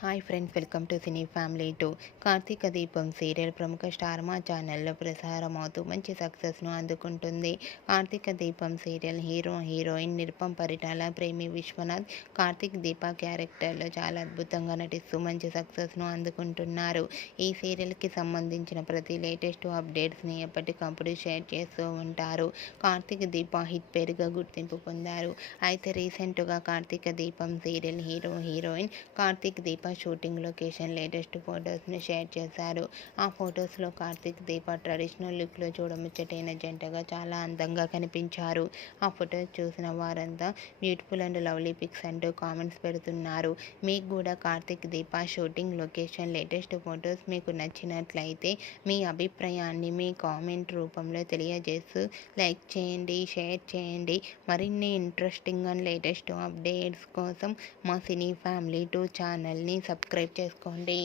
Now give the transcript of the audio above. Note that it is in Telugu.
Hi friends, welcome to cine family 2. Karthika Deepam serial ప్రముఖ స్టార్ మా ఛానల్లో ప్రసారం అవుతూ మంచి సక్సెస్ను అందుకుంటుంది. కార్తీక దీపం సీరియల్ హీరోయిన్ నిరుపమ్ పరిటాల, ప్రేమి విశ్వనాథ్ కార్తీక్ దీప క్యారెక్టర్లో చాలా అద్భుతంగా నటిస్తూ మంచి సక్సెస్ను అందుకుంటున్నారు. ఈ సీరియల్కి సంబంధించిన ప్రతి లేటెస్ట్ అప్డేట్స్ని ఎప్పటికప్పుడు షేర్ చేస్తూ ఉంటారు. కార్తీక్ దీప హిట్ పేరుగా గుర్తింపు పొందారు. అయితే రీసెంట్గా కార్తీక దీపం సీరియల్ హీరోయిన్ కార్తీక్ దీప షూటింగ్ లొకేషన్ లేటెస్ట్ ఫొటోస్ని షేర్ చేశారు. ఆ ఫొటోస్లో కార్తీక్ దీప ట్రెడిషనల్ లుక్లో చూడముచ్చటైన జంటగా చాలా అందంగా కనిపించారు. ఆ ఫొటోస్ చూసిన వారంతా బ్యూటిఫుల్ అండ్ లవ్లీ పిక్స్ అంటూ కామెంట్స్ పెడుతున్నారు. మీకు కూడా కార్తీక్ దీప షూటింగ్ లొకేషన్ లేటెస్ట్ ఫొటోస్ మీకు నచ్చినట్లయితే మీ అభిప్రాయాన్ని మీ కామెంట్ రూపంలో తెలియజేస్తూ లైక్ చేయండి, షేర్ చేయండి. మరిన్ని ఇంట్రెస్టింగ్ అండ్ లేటెస్ట్ అప్డేట్స్ కోసం మా సినీ ఫ్యామిలీ 2 ఛానల్ని సబ్స్క్రైబ్ చేసుకోండి.